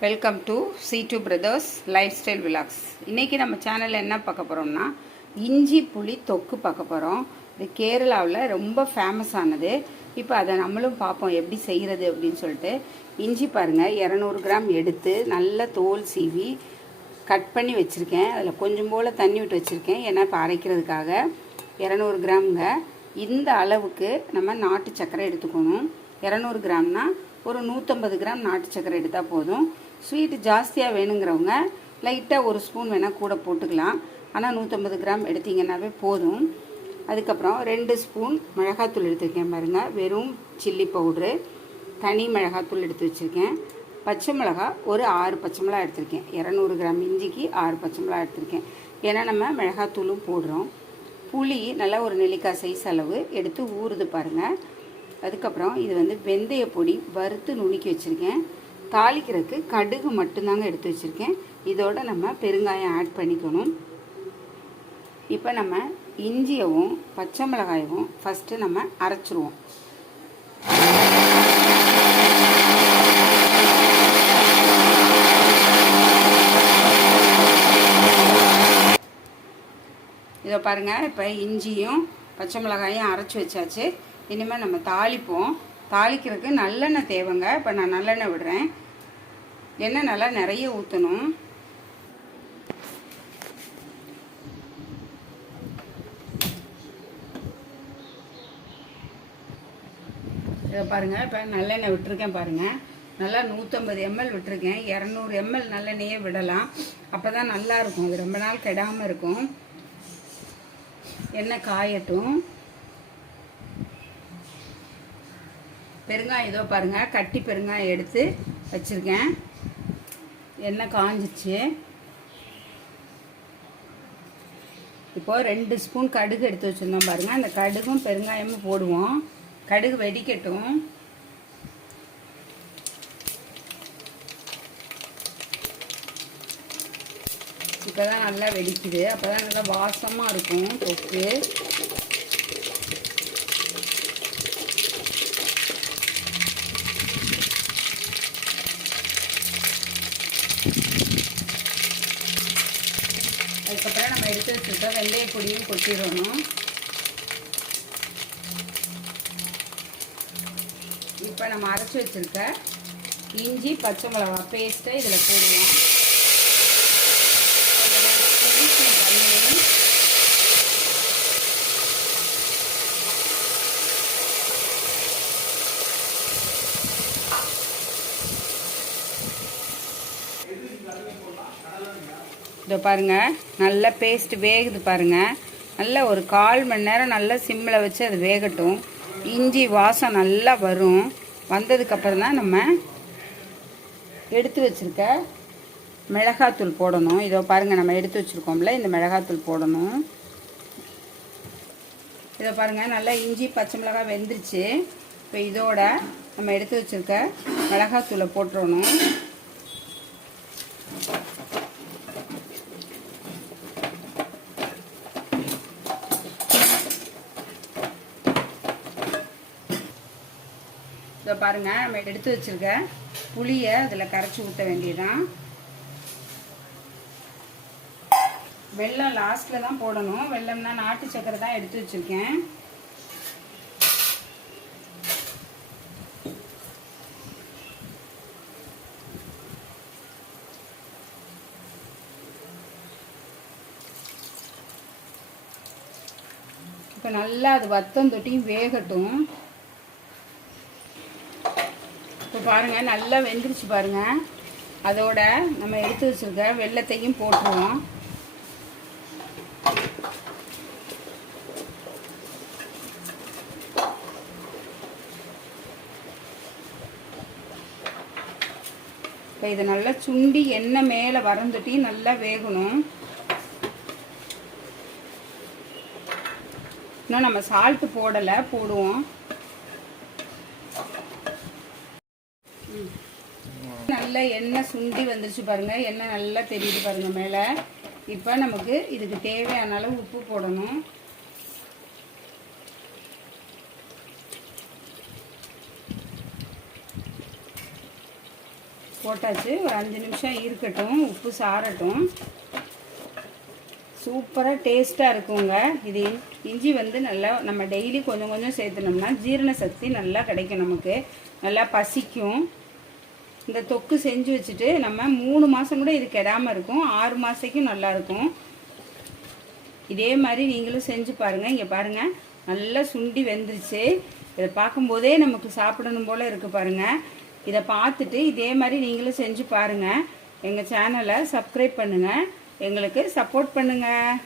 Welcome to C two brothers lifestyle vlogs இன்றைக்கி நம்ம சேனலில் என்ன பார்க்க போகிறோம்னா இஞ்சி புளி தொக்கு பார்க்க போகிறோம் இது கேரளாவில் ரொம்ப ஃபேமஸ் ஆனது. இப்போ அதை நம்மளும் பார்ப்போம் எப்படி செய்கிறது அப்படின்னு சொல்லிட்டு. இஞ்சி பாருங்கள் இரநூறு கிராம் எடுத்து நல்ல தோல் சீவி கட் பண்ணி வச்சுருக்கேன். அதில் கொஞ்சம் போல் தண்ணி விட்டு வச்சுருக்கேன். ஏன்னா இப்போ அரைக்கிறதுக்காக இரநூறு கிராம்ங்க. இந்த அளவுக்கு நம்ம நாட்டு சர்க்கரை எடுத்துக்கணும். இரநூறு கிராம்னால் ஒரு நூற்றம்பது கிராம் நாட்டு சர்க்கரை எடுத்தால் போதும். ஸ்வீட்டு ஜாஸ்தியாக வேணுங்கிறவங்க லைட்டாக ஒரு ஸ்பூன் வேணால் கூட போட்டுக்கலாம். ஆனால் நூற்றம்பது கிராம் எடுத்தீங்கன்னாவே போதும். அதுக்கப்புறம் ரெண்டு ஸ்பூன் மிளகாத்தூள் எடுத்துருக்கேன் பாருங்கள் வெறும் சில்லி பவுட்ரு. தனி மிளகாத்தூள் எடுத்து வச்சுருக்கேன். பச்சை மிளகா ஒரு ஆறு பச்சை மிளகா எடுத்திருக்கேன். இரநூறு கிராம் இஞ்சிக்கு ஆறு பச்சை மிளகா எடுத்திருக்கேன். ஏன்னா நம்ம மிளகாத்தூளும் போடுறோம். புளி நல்லா ஒரு நெல்லிக்காய் சைஸ் அளவு எடுத்து ஊறுது பாருங்கள் அதுக்கப்புறம் இது வந்து வெந்தய பொடி வறுத்து நுணுக்கி வச்சுருக்கேன். தாளிக்கிறதுக்கு கடுகு மட்டும்தாங்க எடுத்து வச்சுருக்கேன். இதோட நம்ம பெருங்காயம் ஆட் பண்ணிக்கணும். இப்போ நம்ம இஞ்சியவும் பச்சை மிளகாயவும் ஃபஸ்ட்டு நம்ம அரைச்சிருவோம். இதை பாருங்கள் இப்போ இஞ்சியும் பச்சை மிளகாயும் அரைச்சி வச்சாச்சு. இனிமேல் நம்ம தாளிப்போம். தாளிக்கிறதுக்கு நல்லெண்ணெய் தேவைங்க. இப்போ நான் நல்லெண்ணெய் விடுறேன். எண்ணெய் நல்லா நிறைய ஊற்றணும் இதை பாருங்கள் இப்போ நல்லெண்ணெய் விட்டுருக்கேன் பாருங்கள் நல்லா நூற்றம்பது எம்எல் விட்டுருக்கேன். இரநூறு எம்எல் நல்லெண்ணெயே விடலாம். அப்போ தான் நல்லாயிருக்கும் அது ரொம்ப நாள் கெடாமல் இருக்கும். எண்ணெய் காயட்டும். பெருங்காயம் இதோ பாருங்கள் கட்டி பெருங்காயம் எடுத்து வச்சுருக்கேன். எண்ணெய் காஞ்சிச்சு. இப்போது ரெண்டு ஸ்பூன் கடுகு எடுத்து வச்சுருந்தோம் பாருங்கள் அந்த கடுகும் பெருங்காயமும் போடுவோம். கடுகு வெடிக்கட்டும். இப்போ தான் நல்லா வெடிக்குது. அப்போ தான் நல்லா வாசமாக இருக்கும் தொக்கு அதுக்கப்புறம் நம்ம எடுத்து வச்சுருக்க வெந்தய பொடியும் கொட்டிடணும். இப்போ நம்ம அரைச்சி வச்சுருக்க இஞ்சி பச்சை மிளகா பேஸ்ட்டை இதில் போடுவோம் இதோ பாருங்கள் நல்ல பேஸ்ட் வேகுது பாருங்கள் நல்ல ஒரு கால் மணி நேரம் நல்லா சிம்மில் வச்சு அது வேகட்டும். இஞ்சி வாசம் நல்லா வரும். வந்ததுக்கப்புறம் தான் நம்ம எடுத்து வச்சுருக்க மிளகாத்தூள் போடணும். இதோ பாருங்கள் நம்ம எடுத்து வச்சுருக்கோம்ல இந்த மிளகாத்தூள் போடணும். இதை பாருங்கள் நல்லா இஞ்சி பச்சை மிளகாய் வெந்துருச்சு. இப்போ இதோட நம்ம எடுத்து வச்சுருக்க மிளகாத்தூளை போட்டுறணும். இதை பாருங்கள் நம்ம எடுத்து வச்சுருக்க புளியை இதில் கரைச்சி ஊற்ற வேண்டியதான் வெள்ளம் லாஸ்ட்டில் தான் போடணும். வெள்ளம்னா நாட்டு சக்கரை தான் எடுத்து வச்சுருக்கேன். இப்போ நல்லா அது வத்தம் தொட்டியும் வேகட்டும். பாருங்கள் நல்லா வெந்துருச்சு பாருங்கள் அதோட நம்ம எடுத்து வச்சுருக்க வெள்ளத்தையும் போட்டுருவோம். இப்போ இதை நல்லா சுண்டி எண்ணெய் மேலே வறந்துட்டி நல்லா வேகணும். இன்னும் நம்ம சால்ட்டு போடலை போடுவோம் நல்லா எண்ணெய் சுண்டி வந்துருச்சு பாருங்கள் எண்ணெய் நல்லா தெரியுது பாருங்கள் மேலே. இப்போ நமக்கு இதுக்கு தேவையான அளவு உப்பு போடணும். போட்டாச்சு. ஒரு அஞ்சு நிமிஷம் இருக்கட்டும். உப்பு சாரட்டும் சூப்பராக டேஸ்ட்டாக இருக்குங்க. இது இஞ்சி வந்து நல்லா நம்ம டெய்லி கொஞ்சம் கொஞ்சம் சேர்த்துனோம்னா ஜீரண சக்தி நல்லா கிடைக்கும் நமக்கு. நல்லா பசிக்கும். இந்த தொக்கு செஞ்சு வச்சுட்டு நம்ம மூணு மாதம் கூட இது கெடாமல் இருக்கும். ஆறு மாதக்கும் நல்லாயிருக்கும் இதே மாதிரி நீங்களும் செஞ்சு பாருங்கள் இங்கே பாருங்கள் நல்லா சுண்டி வெந்துருச்சு. இதை பார்க்கும்போதே நமக்கு சாப்பிடணும் போல் இருக்குது பாருங்கள் இதை பார்த்துட்டு இதே மாதிரி நீங்களும் செஞ்சு பாருங்கள் எங்கள் சேனலை சப்ஸ்கிரைப் பண்ணுங்கள் எங்களுக்கு சப்போர்ட் பண்ணுங்கள்